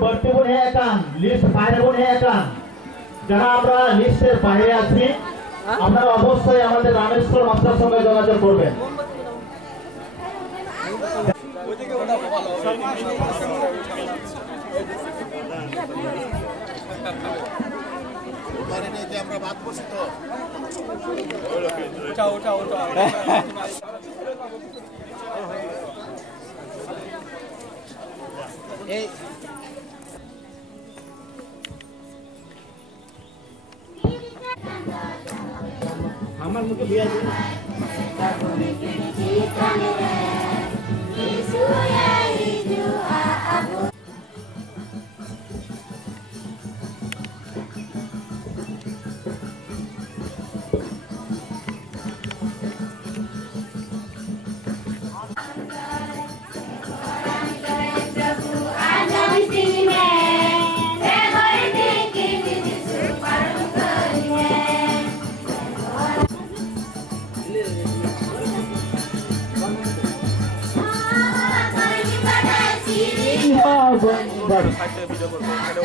বর্তমানে একান লিস্ট বাইরে বনে একান যারা আমরা লিস্টের বাইরে আছি আপনারা অবশ্যই আমাদের রামেশ্বর মাস্টার সঙ্গে যোগাযোগ করবেন। আমরা বাদ করছি তো এই আমার মুখে বিয়া দিন baru saja video berikut ada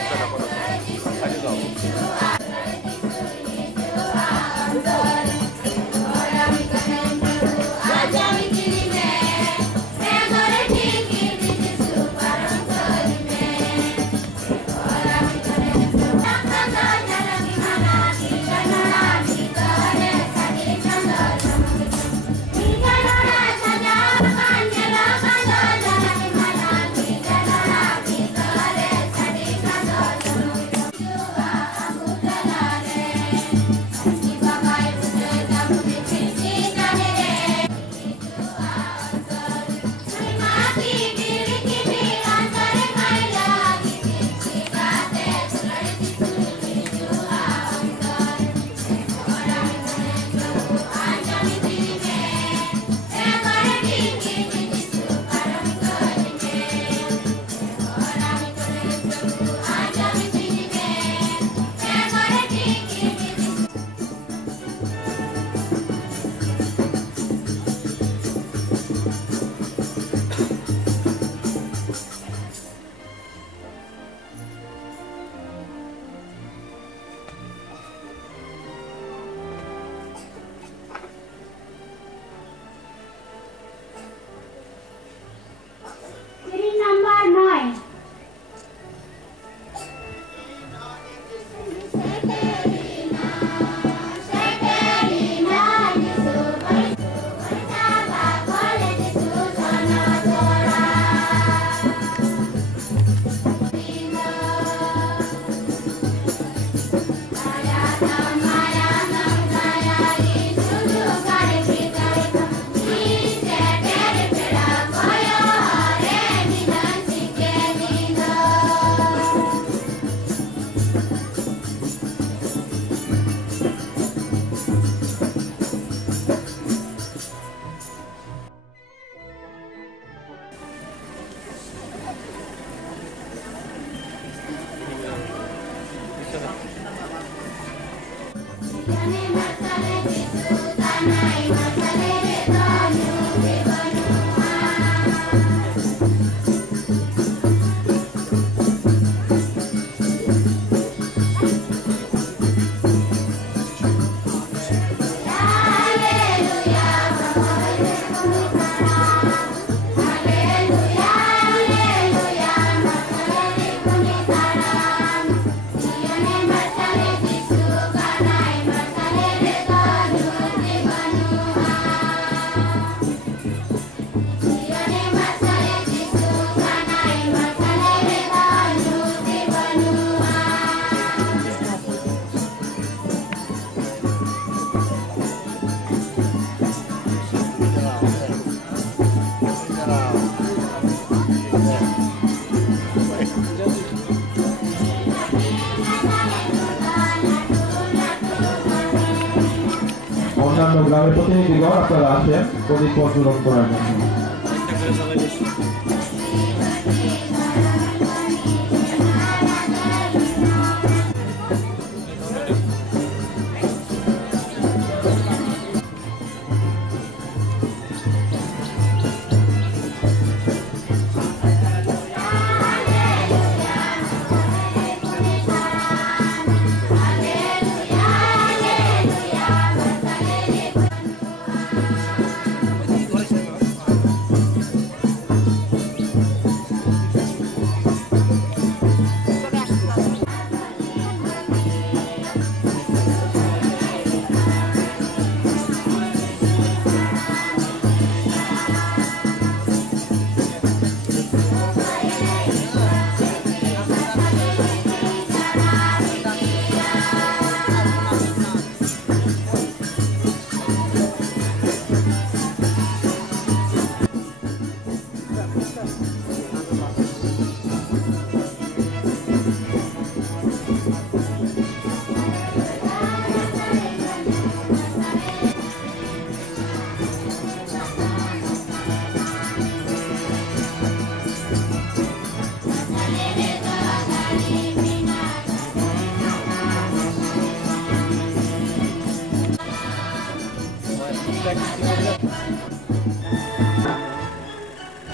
অন্যান্য গ্রামের প্রতিনিধিগণ আপনারা আসেন প্রদীপ প্রজ্বলন করার জন্য।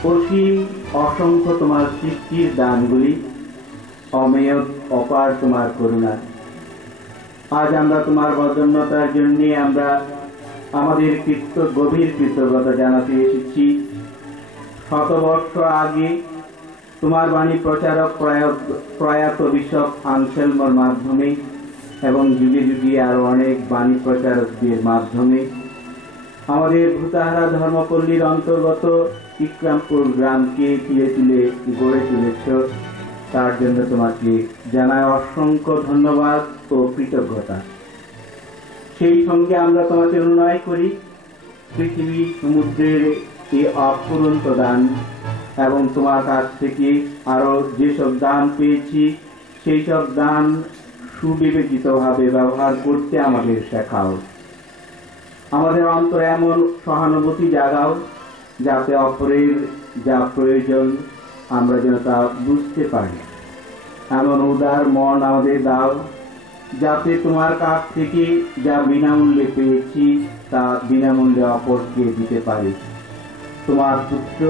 অসীম অসংখ্য তোমার সৃষ্টির দানগুলি, অমেয় অপার তোমার করুণা। আজ আমরা তোমার বদন্যতার জন্য আমরা আমাদের গভীর কৃতজ্ঞতা জানাতে এসেছি। শতবর্ষ আগে তোমার বাণী প্রচারক প্রয়াত বিশপ আনসেলমোর মাধ্যমে এবং যুগে যুগে আরো অনেক বাণী প্রচারকদের মাধ্যমে আমাদের ভূতাহারা ধর্মপল্লীর অন্তর্গত ইকরামপুর গ্রামকে তুলে তুলে গড়ে তুলেছ। তার জন্য তোমাকে জানাই অসংখ্য ধন্যবাদ ও কৃতজ্ঞতা। সেই সঙ্গে আমরা তোমাকে অনুনয় করি পৃথিবী সমুদ্রের এই অফুরন্ত দান এবং তোমার কাছ থেকে আরো যেসব দান পেয়েছি সেই সব দান সুবিবেচিতভাবে ব্যবহার করতে আমাদের শেখাও। আমাদের অন্তরে এমন সহানুভূতি জাগাও যাতে অপরের যা প্রয়োজন আমরা যেন তা বুঝতে পারি। এমন উদার মন আমাদের দাও যাতে তোমার কাছ থেকে যা বিনামূল্যে পেয়েছি তা বিনামূল্যে অপরকে দিতে পারি। তোমার পুত্র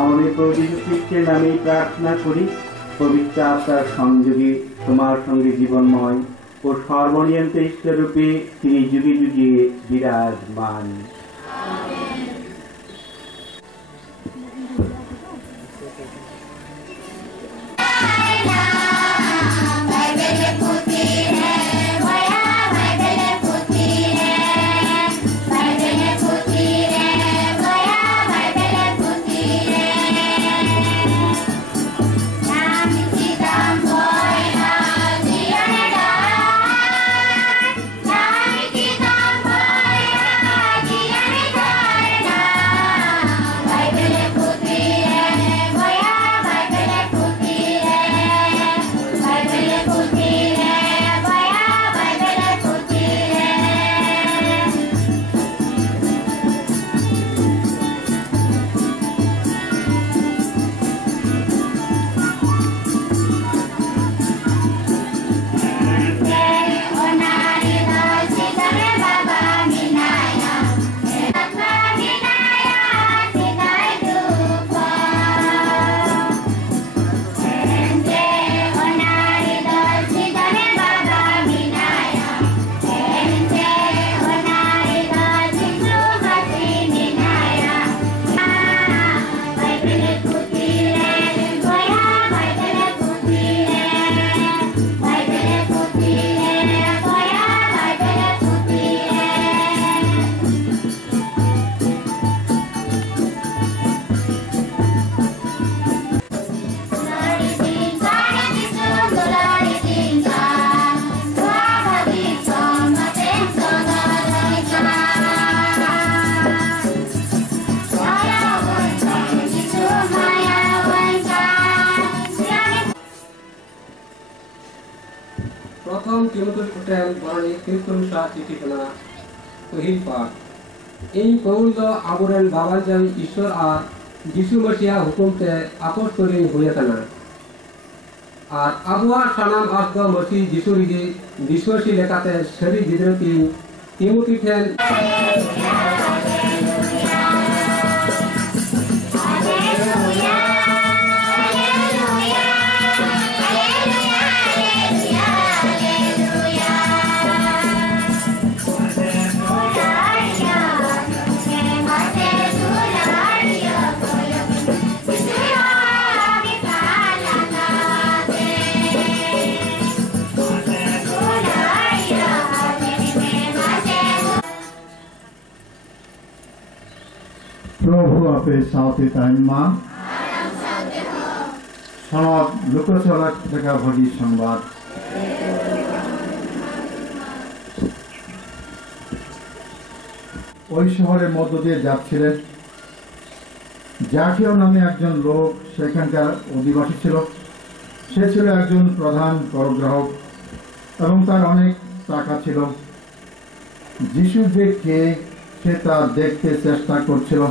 আমাদের প্রভু যীশু খ্রিস্টের নামে প্রার্থনা করি। পবিত্র আত্মার সংযোগে তোমার সঙ্গে জীবনময় ও সর্বনিয়ন্ত্র ঈশ্বররূপে তিনি যুগে যুগে বিরাজমান। প্রথম তিমোথেউস হোটেল বনানী কীর্তন শাহ চিঠিখানা তহিল পাঠ এই কৌল আবরেন বাবার জানি ঈশ্বর আর যিশু মসিহা হুকুমতে আপোষ করে হয়ে থানা আর আবহাওয়ার সানাম আসদ মসি যিশুরিগে বিশ্বাসী লেখাতে শরীর জিদ্রতি তিমুতি ফেন প্রভু আপে সাউতে টাইমা সনদ লোকসভা দেখা ভরি সংবাদ ওই শহরের মধ্য দিয়ে যাচ্ছিলেন জাকিও নামে একজন লোক সেখানকার অধিবাসী ছিল। সে ছিল একজন প্রধান করগ্রাহক এবং তার অনেক টাকা ছিল। যিশু যে কে সে তা দেখতে চেষ্টা করছিল,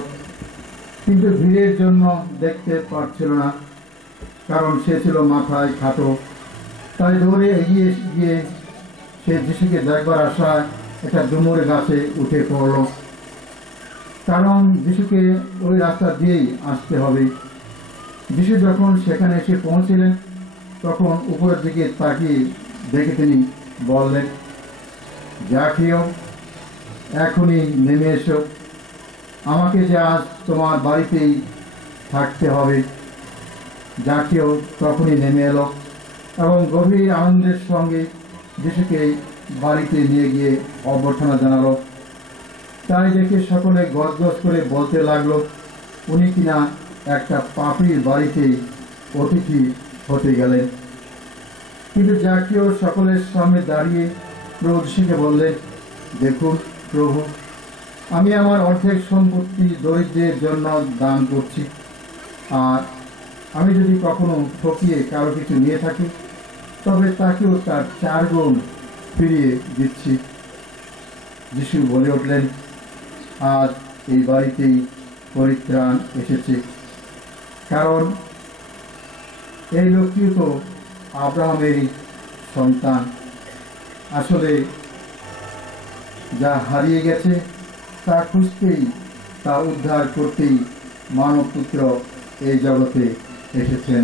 কিন্তু ভিড়ের জন্য দেখতে পারছিল না, কারণ সে ছিল মাথায় খাটো। তাই দৌড়ে এগিয়ে গিয়ে সে যিশুকে দেখবার আশায় একটা ডুমুর গাছে উঠে পড়ল, কারণ যিশুকে ওই রাস্তা দিয়েই আসতে হবে। যিশু যখন সেখানে এসে পৌঁছলেন তখন উপরের দিকে তাকিয়ে দেখে তিনি বললেন, জাকিও, এখনই নেমে এসো, আমাকে যে আজ তোমার বাড়িতেই থাকতে হবে। জাকিও তখনই নেমে এলো এবং গভীর আনন্দের সঙ্গে যিশুকে বাড়িতে নিয়ে গিয়ে অভ্যর্থনা জানালো। তাই দেখে সকলে গজগজ করে বলতে লাগলো, উনি কিনা একটা পাপীর বাড়িতেই অতিথি হতে গেলেন। কিন্তু জাকিও সকলের সামনে দাঁড়িয়ে প্রভু যিশুকে বললেন, দেখুন প্রভু, আমি আমার অর্ধেক সম্পত্তি দরিদ্রের জন্য দান করছি, আর আমি যদি কখনো ঠকিয়ে কারো কিছু নিয়ে থাকি তবে তাকেও তার 4 গুণ ফিরিয়ে দিচ্ছি। যিশু বলে উঠলেন, আজ এই বাড়িতেই পরিত্রাণ এসেছে, কারণ এই লোকটিও তো আব্রাহামেরই সন্তান। আসলে যা হারিয়ে গেছে তা খুঁজতেই, তা উদ্ধার করতেই মানব পুত্র এই জগতে এসেছেন।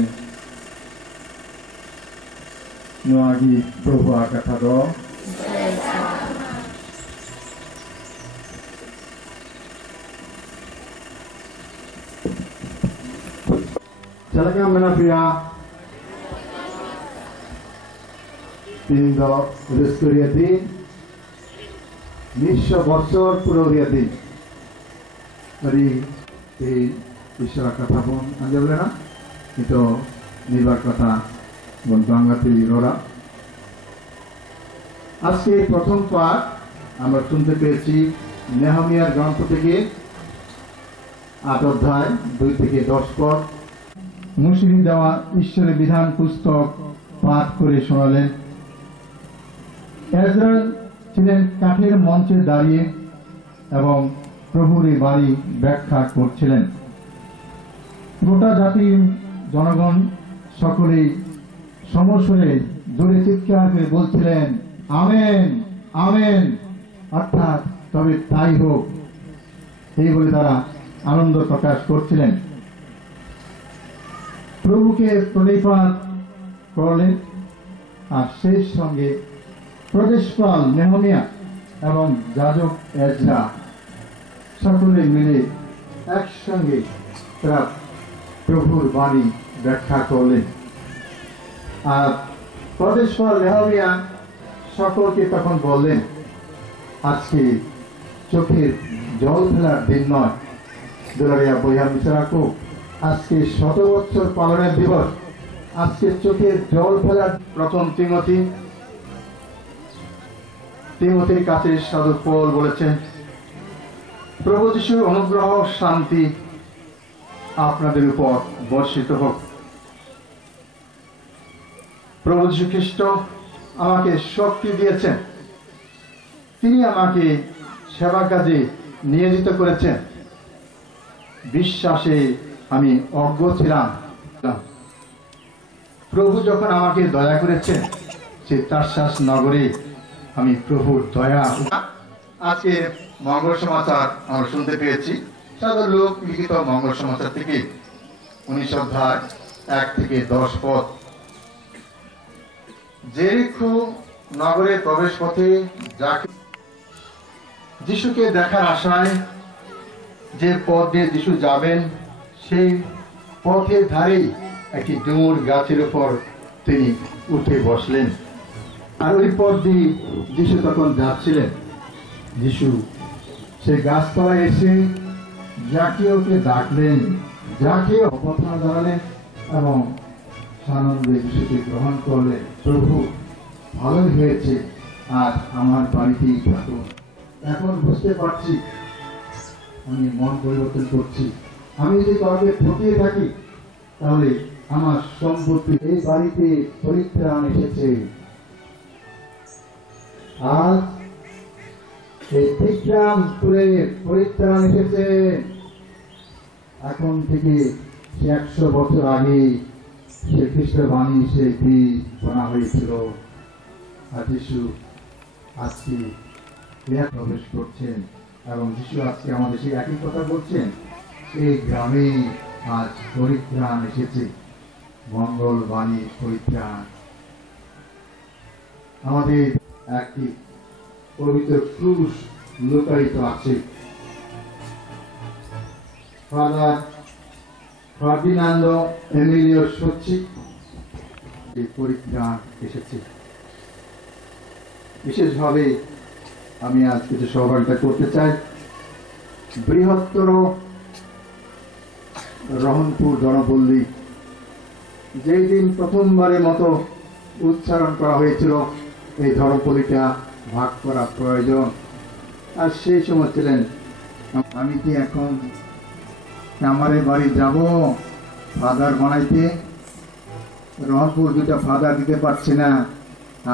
নোয়াগি প্রভু কথা দ Talagang manapia Tindo Reskuria din Nisho Bosor Puroria din Dari এই ঈশ্বরের কথা বোন আঞ্জলে না কিন্তু নির্বার কথা বোন বাংলাতে ওরা আজকে প্রথম পাঠ আমরা শুনতে পেয়েছি নেহমিয়ার গ্রন্থ থেকে 8 অধ্যায় 2 থেকে 10 পদ। মুসলিম দেওয়া ঈশ্বরের বিধান পুস্তক পাঠ করে শোনালেন। এজরা ছিলেন কাঠের মঞ্চে দাঁড়িয়ে এবং প্রভুর এই বাড়ি ব্যাখ্যা করছিলেন। গোটা জাতির জনগণ সকলেই সমস্বরে জোরে চিৎকার করে বলছিলেন, আমেন আমেন, অর্থাৎ তবে তাই হোক, এই বলে তারা আনন্দ প্রকাশ করছিলেন। প্রভুকে প্রণিপাত করলেন আর সেই সঙ্গে প্রদেশপাল নেহমিয়া এবং যাজক এজরা সকলে মিলে একসঙ্গে তারা প্রভুর বাণী ব্যাখ্যা করলেন। আর প্রদেশপাল নেহমিয়া সকলকে তখন বললেন, আজকে চোখের জল ফেলার দিন নয়, দুলারিয়া বইয়া মিশে রাখো, আজকে 100 বছর পালনের দিবস, আজকে চোখের জল ফেলার। প্রথম তিমোথীর কাছে সাধু পৌল বলেছেন, প্রভু যিশুর অনুগ্রহ শান্তি আপনাদের উপর বর্ষিত হোক। প্রভু যীশু খ্রিস্ট আমাকে শক্তি দিয়েছেন, তিনি আমাকে সেবা কাজে নিয়োজিত করেছেন। বিশ্বাসে আমি অজ্ঞ ছিলাম। প্রভু যখন আমাকে দয়া করেছেন, সে তারসাস নগরে আমি প্রভুর দয়া। আজকে মঙ্গল সমাচার আমরা শুনতে পেয়েছি সাধারণ লোক লিখিত মঙ্গল সমাচার থেকে 19 অধ্যায় 1 থেকে 10 পদ। জেরিকো নগরের প্রবেশ পথে যিশুকে দেখার আশায় যে পথ দিয়ে যিশু যাবেন, সেই পথের ধারেই একটি ডুমুর গাছের উপর তিনি উঠে বসলেন। আর ওই পথ দিয়ে যিশু তখন যাচ্ছিলেন। যিশু সেই গাছতলায় এসে জাকিওকে ডাকলেন, জাকিও কথা দাঁড়ালেন এবং সানন্দে যিশুকে গ্রহণ করলেন। প্রভু, ভালোই হয়েছে, আর আমার বাড়িতেই থাকুন। এখন বুঝতে পারছি আমি মন পরিবর্তন করছি। আমি যদি কাউকে ঠকিয়ে থাকি, তাহলে আমার সম্পত্তি এই বাড়িতে পরিত্রাণ এসেছে। আর এই বিক্রামপুরে পরিত্রাণ এসেছে। এখন থেকে 100 বছর আগে সে খ্রিস্ট বাণী সে বীজ বনা হয়েছিল। আর যিশু আজকে প্রবেশ করছেন এবং যিশু আজকে আমাদের সেই একই কথা বলছেন, এই গ্রামে আজ পরিত্রাণ এসেছে, মঙ্গল বাণী পরিত্রাণ। আমাদের একটি পবিত্র ক্রুশ লুকায়িত আছে। ফাদার ফার্দিনান্দো এমিলিও সচ্চি এই পরিত্রাণ এসেছে। বিশেষভাবে আমি আজ কিছু সহযোগিতা করতে চাই। বৃহত্তর রহনপুর জনপল্লী যেই দিন প্রথমবারের মতো উচ্চারণ করা হয়েছিল, এই ধর্মপল্লীটা ভাগ করা প্রয়োজন। আর সেই সময় ছিলেন, আমি কি এখন আমাদের বাড়ি যাব ফাদার বানাইতে? রহনপুর দুটা ফাদার দিতে পারছি না,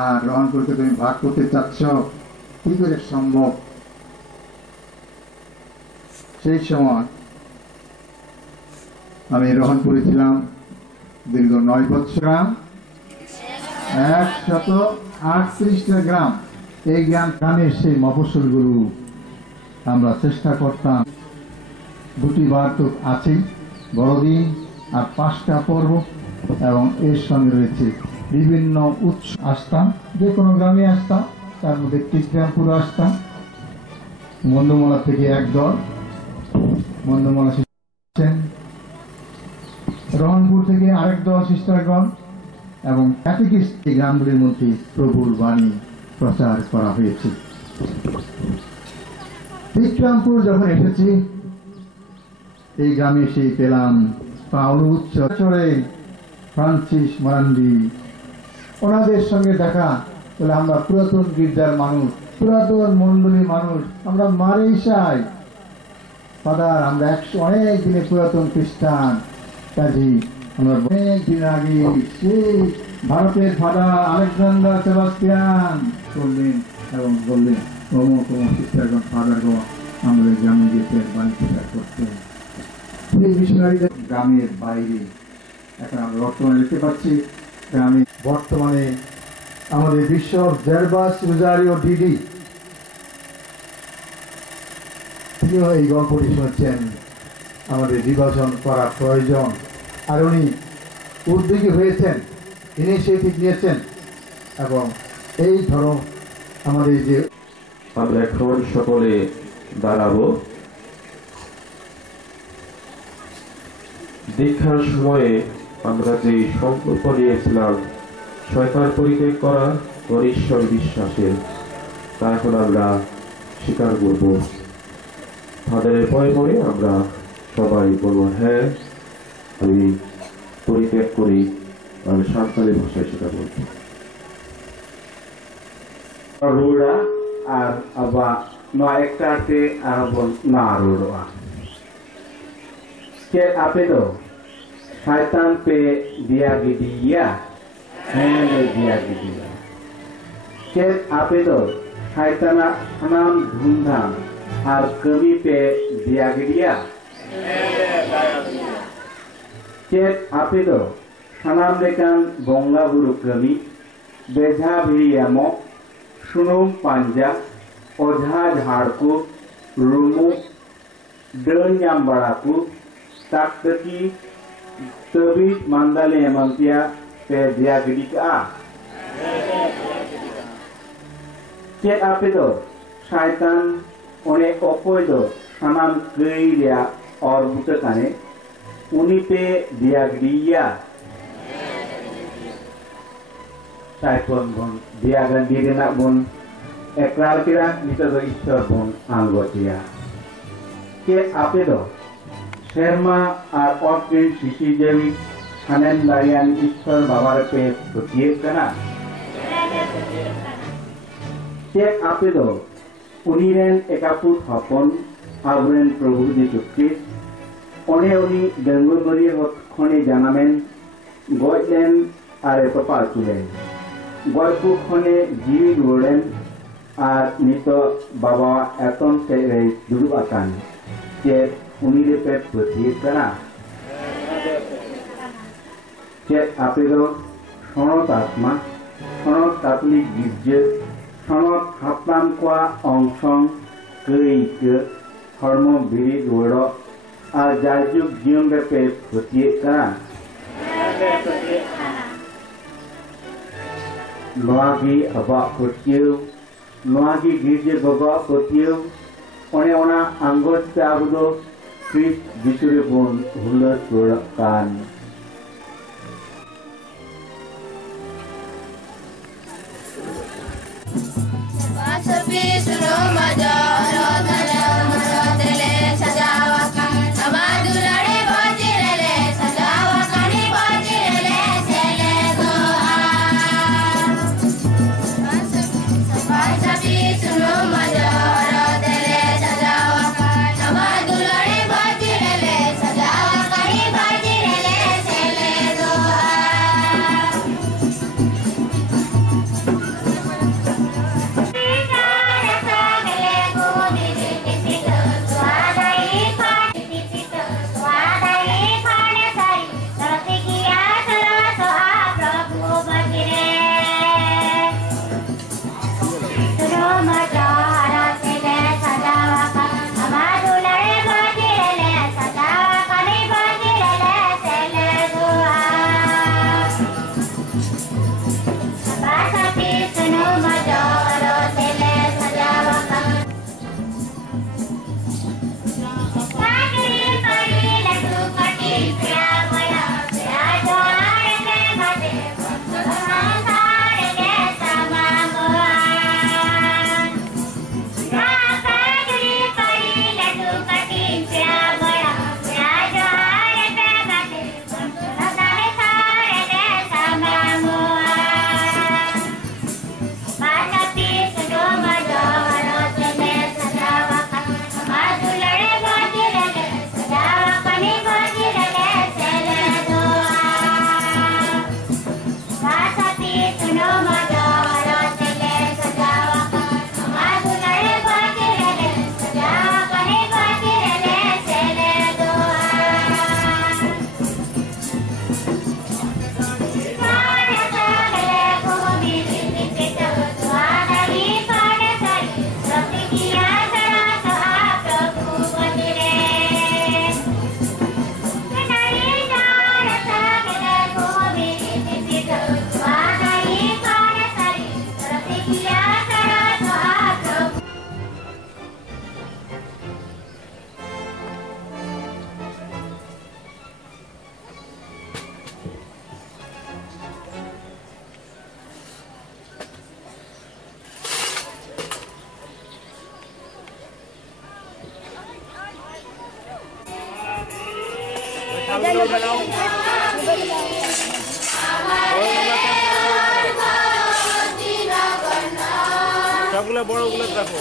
আর রহনপুরকে তুমি ভাগ করতে চাচ্ছ, কি করে সম্ভব? সেই সময় আমি রহনপুরে ছিলাম দীর্ঘ 9 বছর। 138টা গ্রাম। এই গ্রামের সেই মফস্বলগুলো আমরা চেষ্টা করতাম। 2টি বার তো আছেই, বড়দিন আর 5টা পর্ব, এবং এর সঙ্গে রয়েছে বিভিন্ন উৎসব। আসতাম, যে কোনো গ্রামে আসতাম, তার মধ্যে টিগ্রামপুর আসতাম। মন্দমলা থেকে একদল, মন্দমলা রহনপুর থেকে আরেক দল সিস্টারগণ, এবং ক্যাটেকিস্ট এই গ্রামগুলির মধ্যে প্রভুর বাণী প্রচার করা হয়েছে। টিগ্রামপুর যখন এসেছি, এই গ্রামে এসে পেলাম পাউলো উচ্চরে ফ্রান্সিস মারান্ডি, ওনাদের সঙ্গে দেখা। বলে আমরা পুরাতন গির্জার মানুষ, পুরাতন মন্ডলীর মানুষ, আমরা মারিসাই ফাদার, আমরা অনেক দিনে পুরাতন খ্রিস্টান। কাজী আমরা অনেক দিন আগে সেই ভারতের ফাদার আলেকজান্ডার সেবাস্টিয়ান করলেন এবং বললেন, অমুক অমুক শিক্ষাগণ ফাদারগণ আমাদের গ্রামে যেতেন, বাণী প্রচার করতেন। সেই মিশনারিদের গ্রামের বাইরে এখন আমরা বর্তমানে দেখতে পাচ্ছি গ্রামে বর্তমানে আমাদের বিশপ জারবাস রোজারিও ডিডি, তিনিও এই গল্পটি শুনেছেন আমাদের বিভাজন করা প্রয়োজন। আর উনি উদ্যোগী হয়েছেন, ইনিশিয়েটিভ নিয়েছেন, এবং এই ধরো আমাদের যে আমরা এখন সকলে দাঁড়াবো। দীক্ষার সময়ে আমরা যে সংকল্প নিয়েছিলাম শয়তান পরিত্যাগ করা ও ঈশ্বর বিশ্বাসের, তা এখন আমরা স্বীকার করব। ফাদারের পরে পরে আমরা সবাই বলব, হ্যাঁ আমি পরিত্যাগ করি। আমি সান্তালি ভাষায় সেটা বলছি। Aurora ar aba no ekarte arabon na aurora. Ke apedo shaitan pe dia gidiya hene dia gidiya. Ke apedo shaitana anam dhumdham আর কবি পে দিয়া গিয়া चेत आपे दो सानाम लेकान बंगा बुरु कमी बेझा भिड़ियामो सुनुम पांजा ओझा झाड़कू रुमु डन यामबाड़ाकू ताकतकी तबी मंदाले एमंतिया पे दिया गिडिका चेत आपे दो शैतान ओने ओपोय दो सानाम गई रिया और बुतकाने उनी पे दिया गिडिया साइपन बन दिया गंदी देना बन एकरार किरा निता दो ईश्वर बन आंगोटिया के आपे दो शर्मा और ऑर्किड शिशि जेवी हनन दारियान ईश्वर बाबार पे प्रतिये कना के आपे दो उनीरेन एकापुर हपन आबरेन प्रभु जिसु क्रिस्ट ओने उनी गंगोगरी खने जानामेन गयलेन आरे पपा तुलेन गयकु खने जीवी रुड़ेन आर नितो बाबा एतन से रे दुरु आकान के उनी रे पे प्रतिये करा के आपे दो सनत आत्मा सनत काथलिक गिर्जे सनत हापलाम कोआ अंशं कईके हर्म बिरि रुड़ो আর যাজুক জীবন ব্যাপে ক্ষতিয়ে কারা নোয়াগি আবা ক্ষতিয়েও নোয়াগি গির্জে গবা ক্ষতিয়েও অনে ওনা আঙ্গস্তে আবুদো খ্রিস্ট যিশুরে বোন হুল্লস কান সবগুলো বড়গুলো রাখো।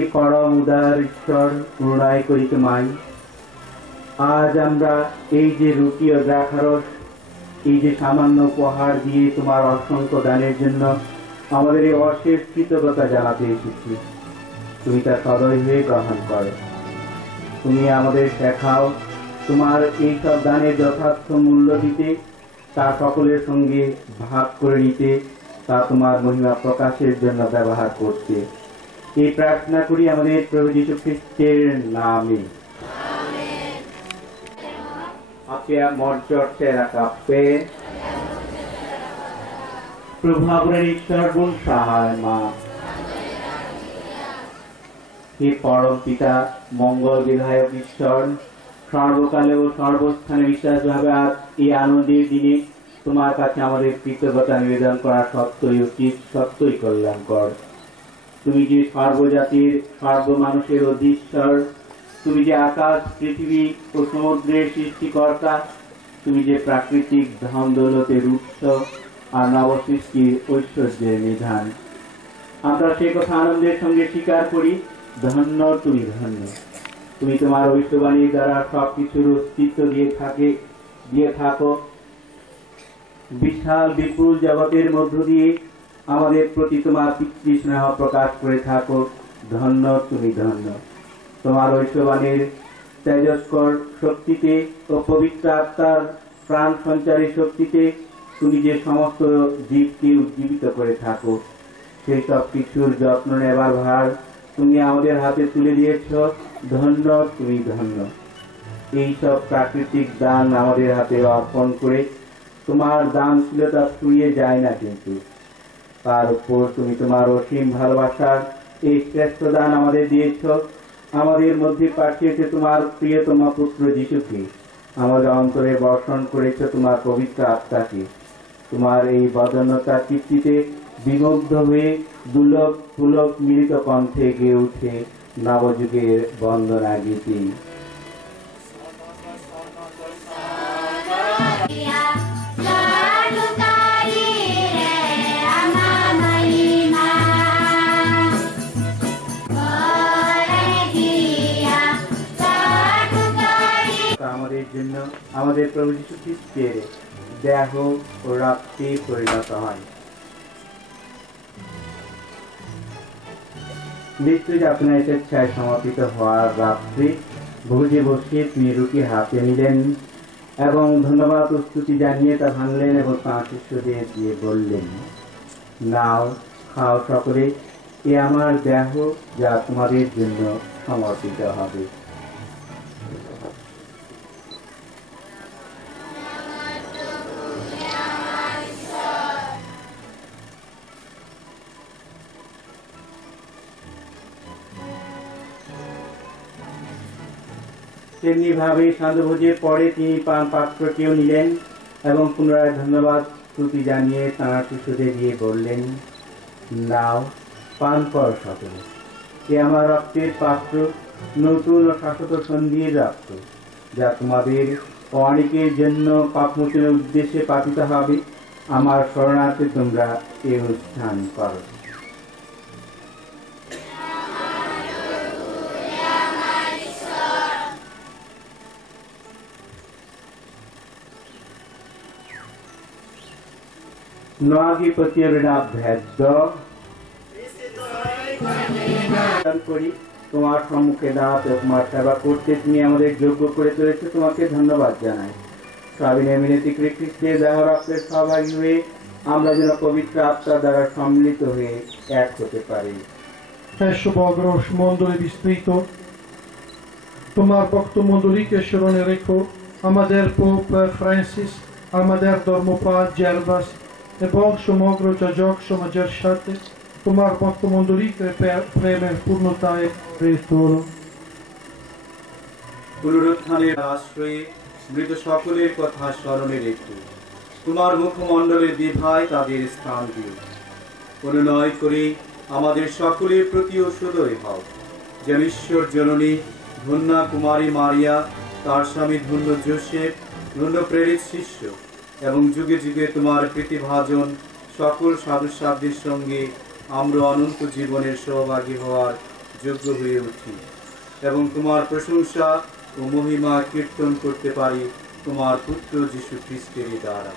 হে পরম উদার ঈশ্বর, করুণায় করি তোমায়। আজ আমরা এই যে রুটি ও দ্রাক্ষারস, এই যে সামান্য উপহার দিয়ে তোমার অসংখ্য দানের জন্য আমাদের এই অশেষ কৃতজ্ঞতা জানাতে এসেছি। তুমি তা সদয় গ্রহণ করো। তুমি আমাদের শেখাও তোমার এই সব দানের যথার্থ মূল্য দিতে, তা সকলের সঙ্গে ভাগ করে নিতে, তা তোমার মহিমা প্রকাশের জন্য ব্যবহার করতে। এই প্রার্থনা করি আমাদের প্রভু যীশু খ্রিস্টের নামে। Apia morjor teraka pe প্রভাবের ঈশ্বর গুণ সহায় মা, হে পরম পিতা মঙ্গল বিধায়ক ঈশ্বর, সর্বকালে ও সর্বস্থানে বিশ্বাসভাবে আজ এই আনন্দের দিনে তোমার কাছে আমাদের কৃতজ্ঞতা নিবেদন করা সত্যই উচিত, সত্যই কল্যাণকর। তুমি যে সর্বজাতির সর্বমানুষের অধীশ্বর, তুমি যে আকাশ পৃথিবী ও সমুদ্রের সৃষ্টিকর্তা, তুমি যে প্রাকৃতিক ধন দৌলতের উৎস আর নবসৃষ্টির ঐশ্বর্যের নিধান, আমরা সে কথা আনন্দের সঙ্গে স্বীকার করি। ধন্য তুমি, ধন্য তুমি তোমার ঐশ্ববাণীর দ্বারা সবকিছুর অস্তিত্ব দিয়ে থাকো। বিশাল বিপুল জগতের মধ্য দিয়ে আমাদের প্রতি তোমার পিতৃ স্নেহ প্রকাশ করে থাকো। ধন্য তুমি, ধন্য তোমার ঐশ্ববাণীর তেজস্কর শক্তিতে ও পবিত্র আত্মার প্রাণ সঞ্চারী শক্তিতে তুমি যে সমস্ত জীবকে উজ্জীবিত করে থাকো, সেই সব কিছুর যত্ন নেবার ভার তুমি আমাদের হাতে তুলে দিয়েছ। ধন্য তুমি, ধন্য এই সব প্রাকৃতিক দান আমাদের হাতে অর্পণ করে তোমার দানশীলতা ফুরিয়ে যায় না, কিন্তু তার উপর তুমি তোমার অসীম ভালোবাসার এই শ্রেষ্ঠ দান আমাদের দিয়েছ। আমাদের মধ্যে পাঠিয়েছে তোমার প্রিয়তম পুত্র যিশুকে, আমাদের অন্তরে বর্ষণ করেছ তোমার পবিত্র আত্মাকে। তোমার এই বদনতা কীর্তিতে বিমুগ্ধ হয়ে দুলক পুলক মিলিত কণ্ঠে গেয়ে উঠে নবযুগের বন্দনা গীতি। আমাদের জন্য আমাদের প্রভু যীশু খ্রিস্টের দেহ ও রক্তে পরিণত হয়। নিশ্চয়ই আপনার স্বেচ্ছায় সমাপিত হওয়ার রাত্রে ভোজে বসিয়ে তিনি রুটি হাতে নিলেন এবং ধন্যবাদ ও স্তুতি জানিয়ে তা ভাঙলেন এবং তাঁর শিষ্যদের দিয়ে বললেন, নাও খাও সকলে, এ আমার দেহ যা তোমাদের জন্য সমর্পিত হবে। তেমনি ভাবে সান্ধ্যভোজের পরে তিনি পান পাত্রটিও নিলেন এবং পুনরায় ধন্যবাদ স্তুতি জানিয়ে তাঁর শিষ্যদের দিয়ে বললেন, নাও পান কর সকলে, এ আমার রক্তের পাত্র, নতুন ও শাশ্বত সন্ধির রক্ত, যা তোমাদের অনেকের জন্য পাপমোচনের উদ্দেশ্যে পাঠিত হবে। আমার শরণার্থে তোমরা এ অনুষ্ঠান করো। তোমার সম্মুখে দাঁড়াতে তোমার সেবা করতে তুমি আমাদের যোগ্য করে তুলেছো, তোমাকে ধন্যবাদ জানাই। সাবিনে মিনতি করে খ্রিস্টের দেহ রক্তের সহভাগী হয়ে আমরা যেন পবিত্র আত্মার দ্বারা সম্মিলিত হয়ে এক হতে পারি। শুভগ্রহ মণ্ডলী বিস্তৃত, তোমার ভক্ত মণ্ডলীকে স্মরণে রেখো। আমাদের পোপ ফ্রান্সিস, আমাদের ধর্মপাল জার্ভাস এবং সমগ্র যাজক সমাজের সাথে তোমার ভক্ত মণ্ডলীকে প্রেমের পূর্ণতায় তোলো। পুনরুত্থানের আশ্রয়ে মৃত সকলের কথা স্মরণে রেখো। তোমার মুখমণ্ডলের বিভায় তাদের স্থান দিও। অনুনয় করে আমাদের সকলের প্রতিও সদয় হও, যেন ঈশ্বর জননী ধন্যা কুমারী মারিয়া, তার স্বামী ধন্য যোসেফ, ধন্য প্রেরিত শিষ্য এবং যুগে যুগে তোমার প্রীতিভাজন সকল সাধু সাধ্যের সঙ্গে আমরা অনন্ত জীবনের সহভাগী হওয়ার যোগ্য হয়ে উঠি এবং তোমার প্রশংসা ও মহিমা কীর্তন করতে পারি তোমার পুত্র যীশু খ্রিস্টের দ্বারা।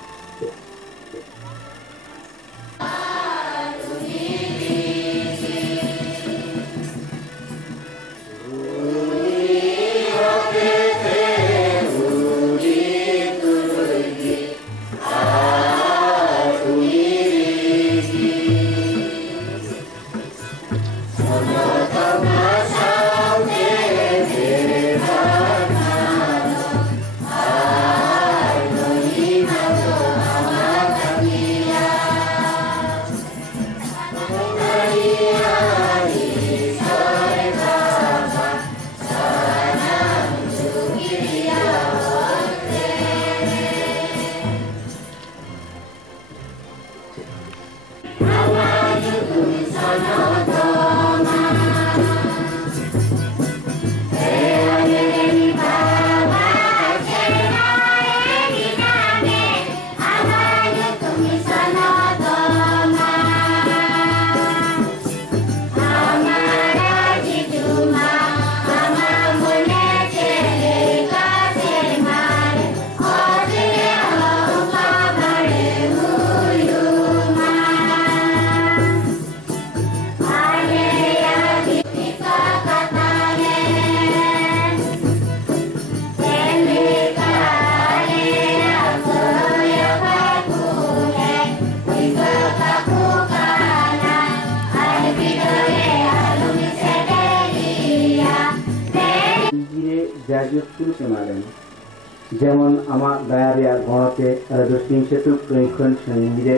যেমন আমার ডায়ারিয়া গণতে দক্ষিণ সেতু প্রশিক্ষণ সঙ্গীরে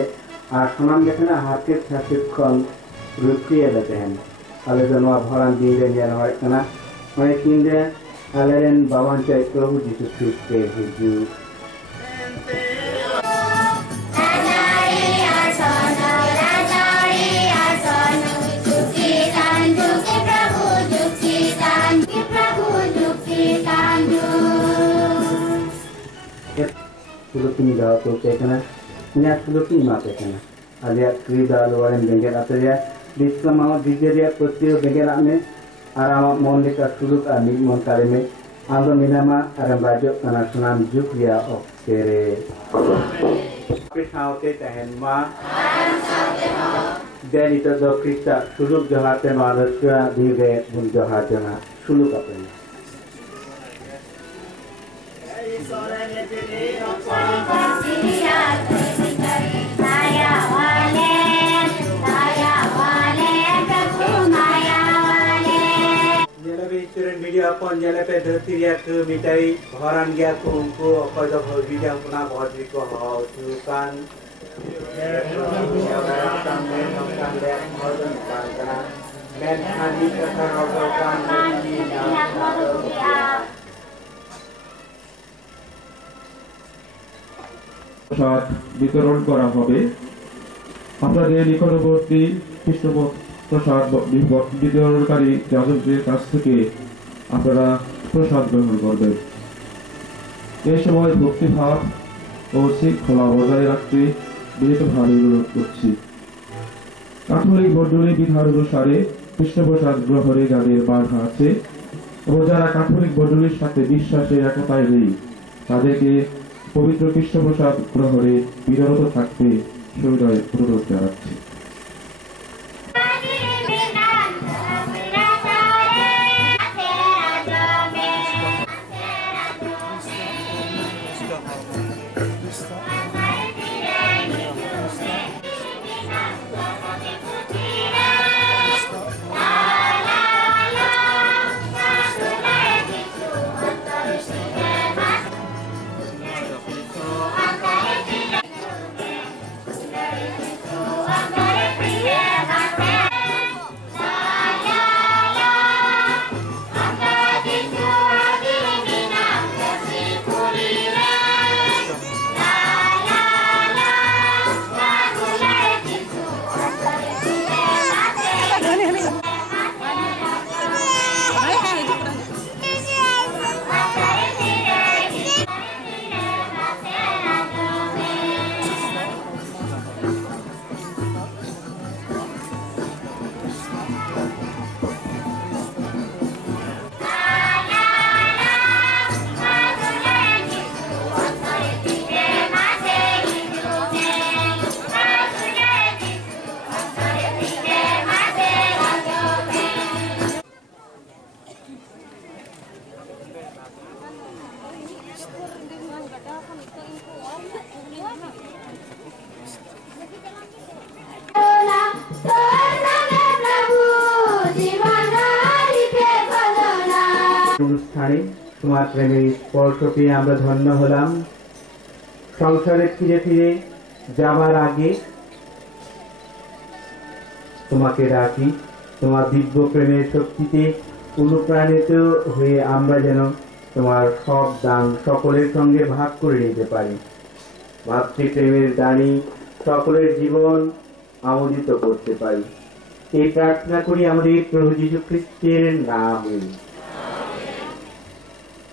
আর সনাম যেখানে হাতের শাসিক্ষণ রুখিয়ে দেখেন আলে জন্ম ভরান দিয়ে নিয়ে হয় না অনেক কিনলে আলেন বাবান চাই প্রভু যীশু খ্রিস্টে হিজু Sulukini daw to tekana nya sulukini ma tekana alia krida luaran bengel atria disama digeria potio bengel ame arama mondika suluk ani mon kareme ando minama aram rajo kana sunam jukria okere Krishnaote tahen ma Deli to do Krista suluk johate manusya dive bun johajana suluk apena media अपन जले पे धरती या के मिटाई भरान गया को उनको अपर दो वीडियो पुना बहुत भी को हो सुकान मैं खाली कथा और कान প্রসাদ বিতরণ করা হবে। আপনাদের নিকটবর্তী পৃষ্ঠপ্রসাদ বিতরণকারী যাজকদের কাছ থেকে আপনারা প্রসাদ গ্রহণ করবেন। এই সময় ভক্তিভাব ও শৃঙ্খলা বজায় রাখতে বিনীতভাবে অনুরোধ করছি। ক্যাথলিক মণ্ডলী বিধান অনুসারে পৃষ্ঠপ্রসাদ গ্রহণে যাদের বাধা আছে এবং যারা ক্যাথলিক মণ্ডলীর সাথে বিশ্বাসের একতায় নেই তাদেরকে পবিত্র পৃষ্ঠপ্রসাদ গ্রহণে বিরত থাকতে সবিনয় অনুরোধ জানাচ্ছি। Oh, অনুষ্ঠানে তোমার প্রেমের স্পর্শ পেয়ে আমরা ধন্য হলাম। সংসারে ফিরে ফিরে যাবার আগে তোমাকে ডাকি, তোমার দিব্য প্রেমের শক্তিতে অনুপ্রাণিত হয়ে আমরা যেন তোমার সব দান সকলের সঙ্গে ভাগ করে নিতে পারি। মাতৃপ্রেমের দানি সকলের জীবন আমোদিত করতে পারি। এই প্রার্থনা করি আমাদের প্রভু যীশু খ্রিস্টের নামে।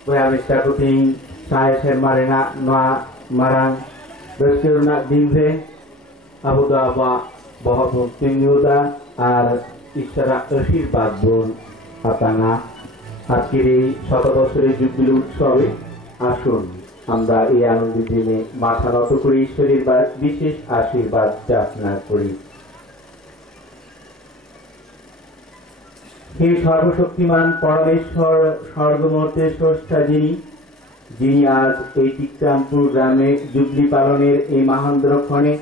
Amistad kuting saya sermarena noa marang bersirna dingre abu daba bahwa bukting yuda ar isra আশীর্বাদ বোন আতানা আজকের এই ১৭ বছরের জুবিলি উৎসবে আসুন আমরা এই আনন্দের দিনে মাথা নত করে ঈশ্বরের বিশেষ আশীর্বাদ যাচনা করি। হে সর্বশক্তিমান পরমেশ্বর, স্বর্গমর্তের স্রষ্টা যিনি আজ এই টিকরামপুর গ্রামে জুবলি পালনের এই মহান্দ্রক্ষণে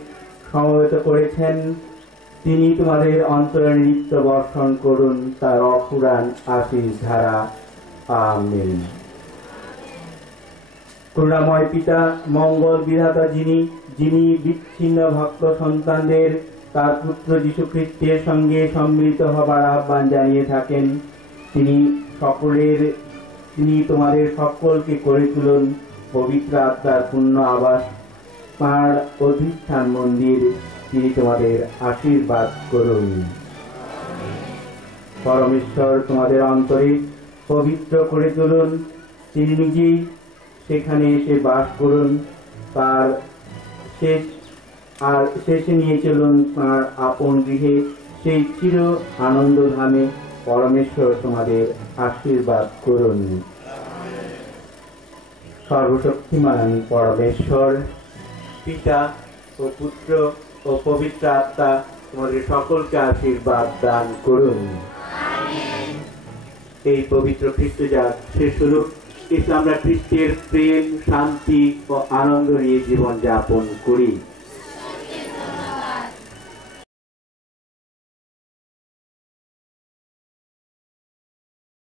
সমবেত করেছেন, তিনি তোমাদের অন্তরে নিত্য বর্ষণ করুন তার অফুরান আশীষ ধারা। আমেন। করুণাময় পিতা, মঙ্গল বিধাতা যিনি বিচ্ছিন্ন ভক্ত সন্তানদের তার পুত্র যীশু খ্রিস্টের সঙ্গে সম্মিলিত হবার আহ্বান জানিয়ে থাকেন, তিনি তোমাদের সকলকে করে তুলুন পবিত্র আত্মার পূর্ণ আবাস, তাঁর অধিষ্ঠান মন্দির। তিনি তোমাদের আশীর্বাদ করুন। পরমেশ্বর তোমাদের অন্তরে পবিত্র করে তুলুন, তিনি নিজেই সেখানে এসে বাস করুন। তার শেষে নিয়ে চলুন তাঁর আপন গৃহে, সেই চির আনন্দধামে। পরমেশ্বর তোমাদের আশীর্বাদ করুন। সর্বশক্তিমান পরমেশ্বর পিতা ও পুত্র ও পবিত্র আত্মা তোমাদের সকলকে আশীর্বাদ দান করুন। এই পবিত্র খ্রিস্টজাত শেষ হল। আমরা খ্রিস্টের প্রেম, শান্তি ও আনন্দ নিয়ে জীবন যাপন করি।